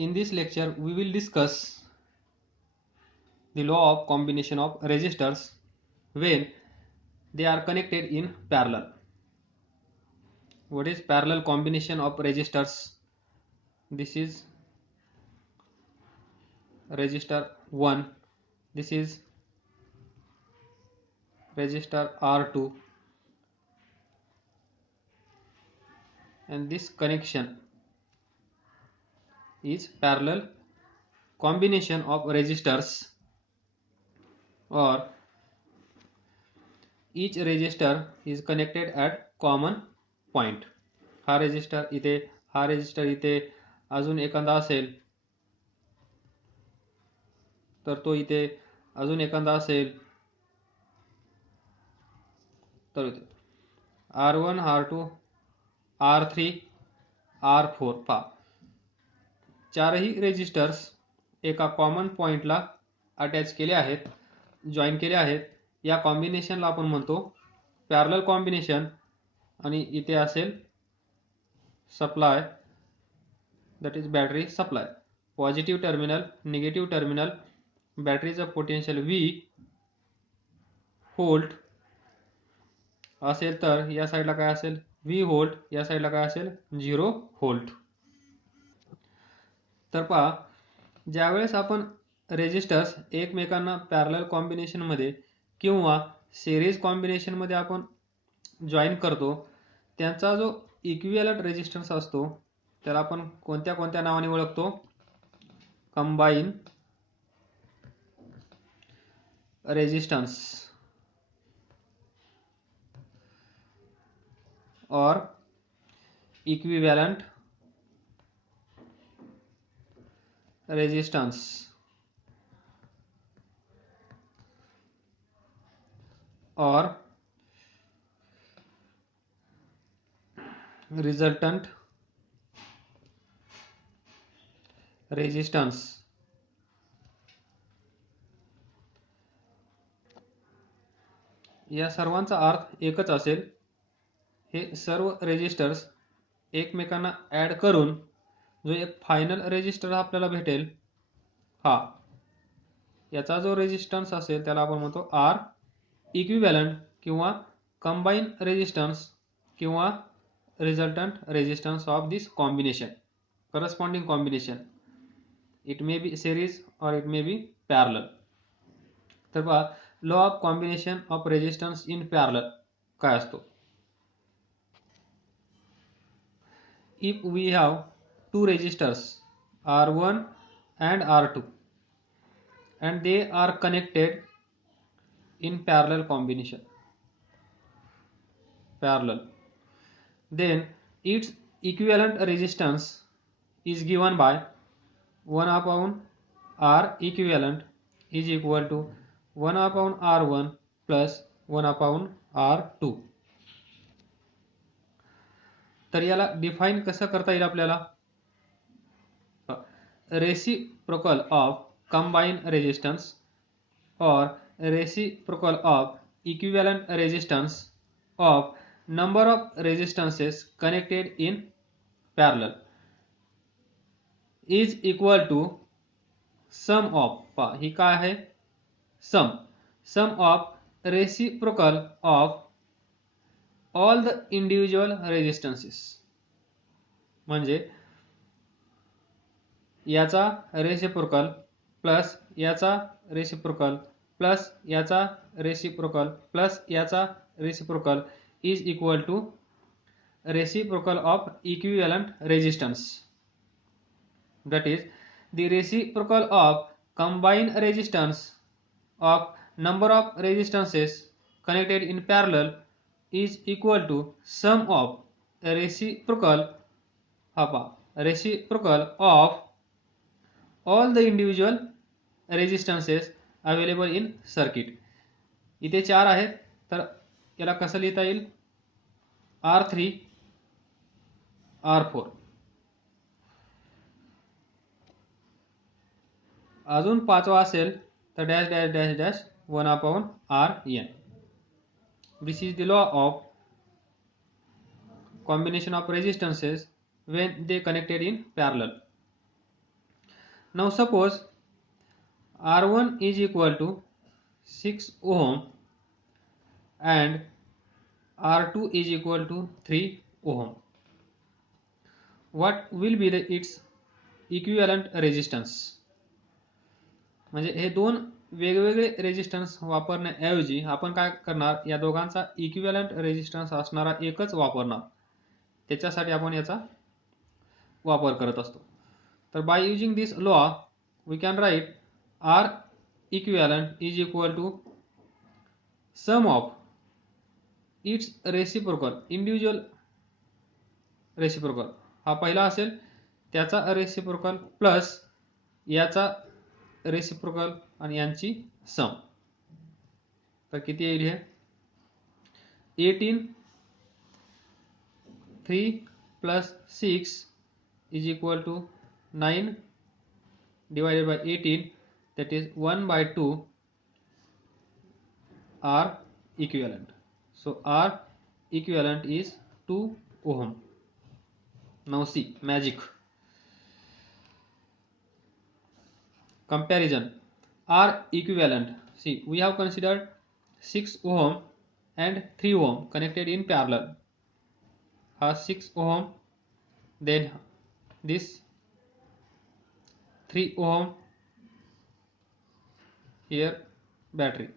In this lecture, we will discuss the law of combination of resistors when they are connected in parallel. What is parallel combination of resistors? This is resistor 1, this is resistor R2, and this connection is parallel combination of resistors, or each resistor is connected at common point. हा resistor इथे अजून एखादा असेल तर तो इथे अजून एखादा असेल तर इथे R1 R2 R3 R4 पहा, चारही रेजिस्टर्स एका कॉमन पॉइंटला अटॅच केले आहेत, जॉईन केले आहेत. या कॉम्बिनेशनला आपण म्हणतो पॅरलल कॉम्बिनेशन. आणि इथे असेल supply, that is battery supply. Positive terminal, negative terminal, बॅटरीचं पोटेन्शियल V व्होल्ट असेल तर या साईडला काय असेल V व्होल्ट, या साईडला काय असेल 0 व्होल्ट. तर पहा, ज्यावेळेस आपण रेजिस्टर्स एकमेकांना पॅरलल कॉम्बिनेशनमध्ये किंवा सिरीज कॉम्बिनेशनमध्ये आपण जॉईन करतो, त्यांचा जो इक्विव्हॅलंट रेजिस्टन्स असतो त्याला आपण कोणत्या कोणत्या नावाने ओळखतो? कंबाईन रेजिस्टन्स और इक्विव्हॅलंट रेजिस्टन्स और रिजल्टंट रेजिस्टन्स. या सर्वांचा अर्थ एकच असेल. हे सर्व रेजिस्टर्स एकमेकांना ॲड करून जो एक फायनल रेजिस्टर आपल्याला भेटेल, हा याचा जो रेजिस्टन्स असेल त्याला आपण म्हणतो R इक्विव्हॅलंट किंवा कंबाईन रेजिस्टन्स किंवा resultant resistance of this combination, corresponding combination. It may be series और इट मे बी पॅरलल. तर पहा, law of combination of resistance in parallel काय असतो? If we have two resistors R1 and R2 and they are connected in parallel combination, then its equivalent resistance is given by 1 upon R equivalent is equal to 1 upon R1 plus 1 upon R2. तर याला define कसं करता येईल आपल्याला? Reciprocal of combine resistance और reciprocal of equivalent resistance of number of resistances connected in parallel is equal to sum of, ही काय आहे? Sum of reciprocal of all the individual resistances. म्हणजे याचा रेसिप्रोकल प्लस याचा रेसिप्रोकल प्लस याचा reciprocal plus याचा reciprocal is equal to reciprocal of equivalent resistance. That is the reciprocal of combine resistance of number of resistances connected in parallel is equal to sum of reciprocal of all the individual resistances available in circuit. इथे 4 आहेत, तर याला कसं लिहिता येईल? R3 R4. अजून 5वा असेल तर dash dash dash dash 1 upon RN. This is the law of combination of resistances when they connected in parallel. Now suppose R1 is equal to 6 ohm and R2 is equal to 3 ohm. What will be its equivalent resistance? म्हणजे हे दोन वेगवेगळे resistance वापरण्याऐवजी आपण काय करणार, या दोघांचा इक्विव्हॅलंट रेजिस्टन्स असणारा एकच वापरणार. त्याच्यासाठी आपण याचा वापर करत असतो. तर by using this law we can write R equivalent is equal to sum of its reciprocal individual reciprocal, हा पहिला असेल त्याचा रेसिप्रोकल प्लस याचा रेसिप्रोकल आणि यांची सम. तर किती येईल हे? 18 3 plus 6 is equal to 9 divided by 18, that is 1/2 R equivalent. So R equivalent is 2 ohm. Now see magic. Comparison. R equivalent. See, we have considered 6 ohm and 3 ohm connected in parallel. 6 ohm, then this 3 ohm here battery.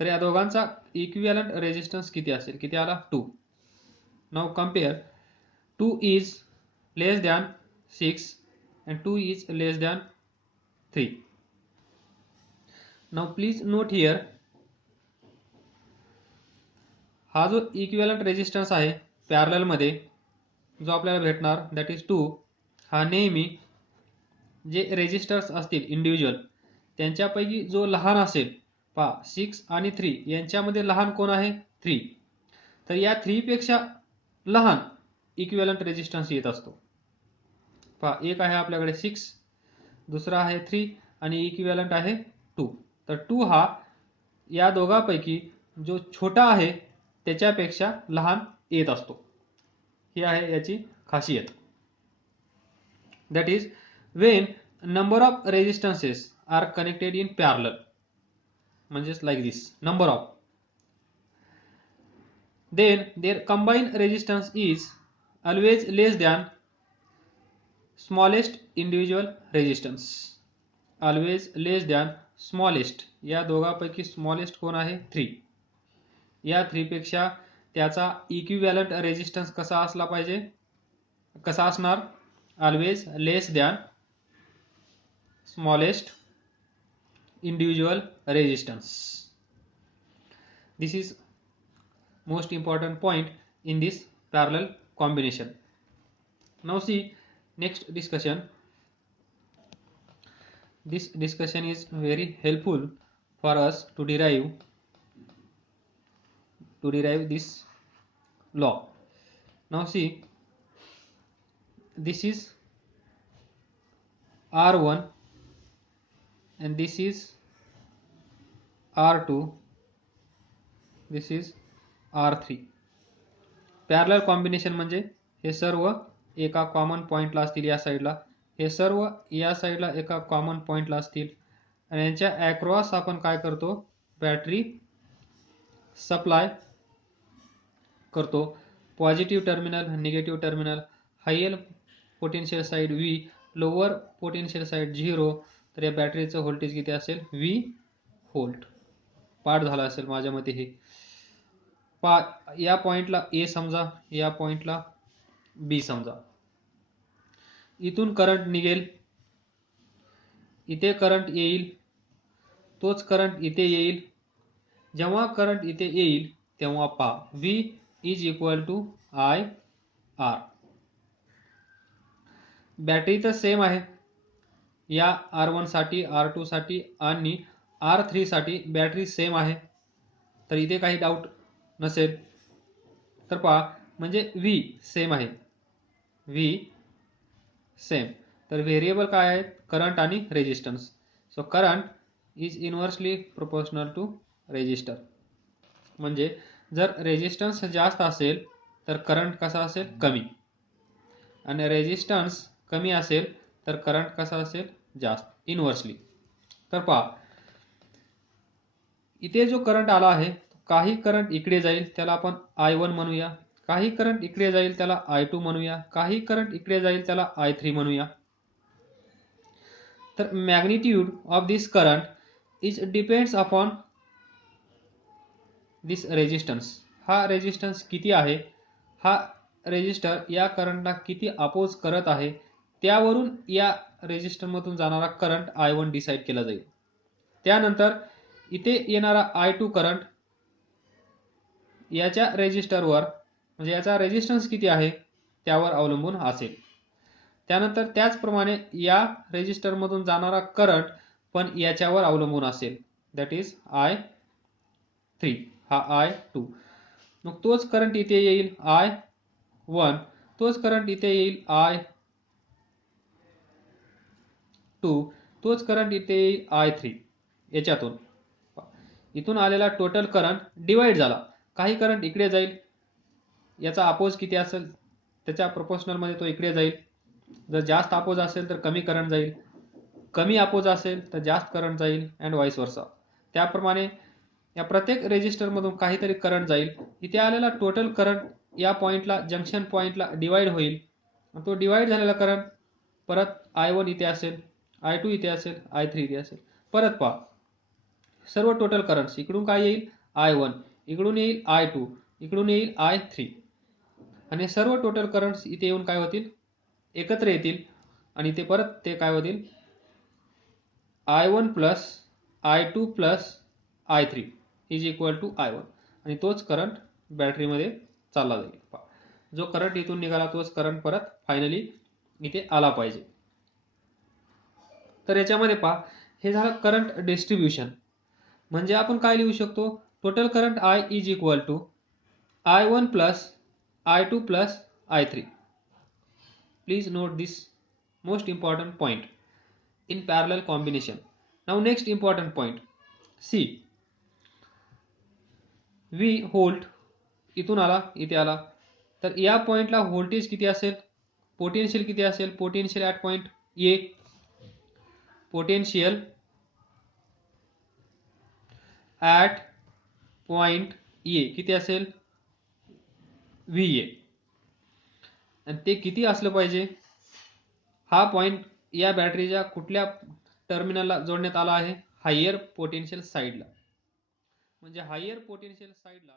तर या दोघांचा equivalent resistance किती असेल? किती आला? 2. Now compare 2 is less than 6 and 2 is less than 3. Now please note here, हा जो equivalent resistance आहे पॅरलल मध्ये जो आपल्याला भेटणार दॅट इज 2, हा नेहमी जे रेजिस्टर्स असतील इंडिव्हिज्युअल त्यांच्यापैकी जो लहान असेल, पहा 6 आणि 3 यांच्यामध्ये लहान कोण आहे? 3. तर या 3 पेक्षा लहान इक्विव्हॅलंट रेजिस्टन्स येत असतो. पहा, एक आहे आपल्याकडे 6, दुसरा आहे 3 आणि इक्विव्हॅलंट आहे 2. तर 2 हा या दोघांपैकी जो छोटा आहे त्याच्यापेक्षा लहान येत असतो. ही आहे याची खासियत. That is when number of resistances are connected in parallel, म्हणजेच like this number of, then their combined resistance is always less than smallest individual resistance. always less than smallest, या दोघांपैकी स्मॉलेस्ट कोण आहे? 3. या 3 पेक्षा त्याचा इक्विव्हॅलंट रेजिस्टन्स कसा असला पाहिजे? कसा असणार? always less than smallest individual resistance. This is most important point in this parallel combination. Now see next discussion. This discussion is very helpful for us to derive this law. Now see, this is R1 and this is R2, this is R3. Parallel combination म्हणजे हे सर्व एका common पॉइंटला असतील या साईडला, हे सर्व या साईडला एका कॉमन पॉइंटला असतील आणि यांच्या अक्रॉस आपण काय करतो? बॅटरी सप्लाय करतो. Positive terminal, negative terminal, higher potential side V, lower potential side 0. तर या बॅटरीचं व्होल्टेज किती असेल? V volt. पाठ झाला असेल माझ्या मते हे. या पॉइंटला A समजा, या पॉइंटला B समजा. इथून करंट निघेल, इथे करंट येईल, तोच करंट इथे येईल. जेव्हा करंट इथे येईल तेव्हा पहा V is equal to IR. Battery तर सेम आहे, या R1 साठी, R2 साठी आणि R3 साठी बॅटरी सेम आहे. तर इथे काही डाऊट नसेल. तर पहा म्हणजे V सेम आहे, V सेम. तर व्हेरिएबल काय आहेत? करंट आणि resistance. So current is inversely proportional to resistor. म्हणजे जर रेजिस्टन्स जास्त असेल तर करंट कसा असेल? कमी. आणि रेजिस्टन्स कमी असेल तर करंट कसा असेल? जास्त इनव्हर्सली. तर पहा इथे जो करंट आला आहे, काही करंट इकडे जाईल त्याला आपण I1 म्हणूया, काही करंट इकडे जाईल त्याला I2 म्हणूया, काही करंट इकडे जाईल त्याला I3 म्हणूया. तर magnitude of this current is depends upon this resistance. हा रेजिस्टन्स किती आहे, हा रेजिस्टर या करंटला किती अपोज करत आहे, त्यावरून या रेजिस्टरमधून जाणारा करंट I1 डिसाईड केला जाईल. त्यानंतर इथे येणारा I2 करंट याच्या रेजिस्टरवर म्हणजे याचा रेजिस्टन्स किती आहे त्यावर अवलंबून असेल. त्यानंतर त्याचप्रमाणे या रेजिस्टरमधून जाणारा करंट पण याच्यावर अवलंबून असेल, दॅट इज I3 हा I2. मग तोच करंट इथे येईल I1, तोच करंट इथे येईल I2, तोच करंट इथे येईल I3. याच्यातून इथून आलेला टोटल करंट डिवाइड झाला, काही करंट इकडे जाईल, याचा अपोज किती असेल त्याच्या प्रोपोर्शनल मध्ये तो इकडे जाईल. जर जास्त अपोज असेल तर कमी करंट जाईल, कमी अपोज असेल तर जास्त करंट जाईल अँड वाईस वर्सा. त्याप्रमाणे या प्रत्येक रेजिस्टर मधून काहीतरी करंट जाईल. इथे आलेला टोटल करंट या पॉइंटला जंक्शन पॉइंटला डिवाइड होईल. तो डिवाइड झालेला करंट परत I1 इथे असेल, I2 इथे असेल, I3 इथे असेल. परत पहा सर्व टोटल करंट्स इकडून काय येईल I1, इकडून येईल I2, इकडून येईल I3 आणि सर्व टोटल करंट्स इथे येऊन काय होतील एकत्र येतील आणि ते परत ते काय होतील I1 plus I2 plus I3 is equal to I1 आणि तोच करंट बॅटरीमध्ये चालला जाईल. जो करंट इथून निघाला तोच करंट परत फायनली इथे आला पाहिजे. तर याच्यामध्ये पहा हे झालं करंट डिस्ट्रीब्यूशन. म्हणजे आपण काय लिहू शकतो, total current I is equal to I1 plus I2 plus I3. Please note this most important point in parallel combination. Now next important point, see V volt इथून आला इथे आला, तर या पॉइंटला व्होल्टेज किती असेल, पोटेन्शियल किती असेल, potential at point A, potential at point A किती असेल VA. आणि ते किती असलं पाहिजे, हा पॉइंट या बॅटरीच्या कुठल्या टर्मिनलला जोडण्यात आला आहे, हायर पोटेन्शियल साईडला. म्हणजे हायर पोटेन्शियल साईडला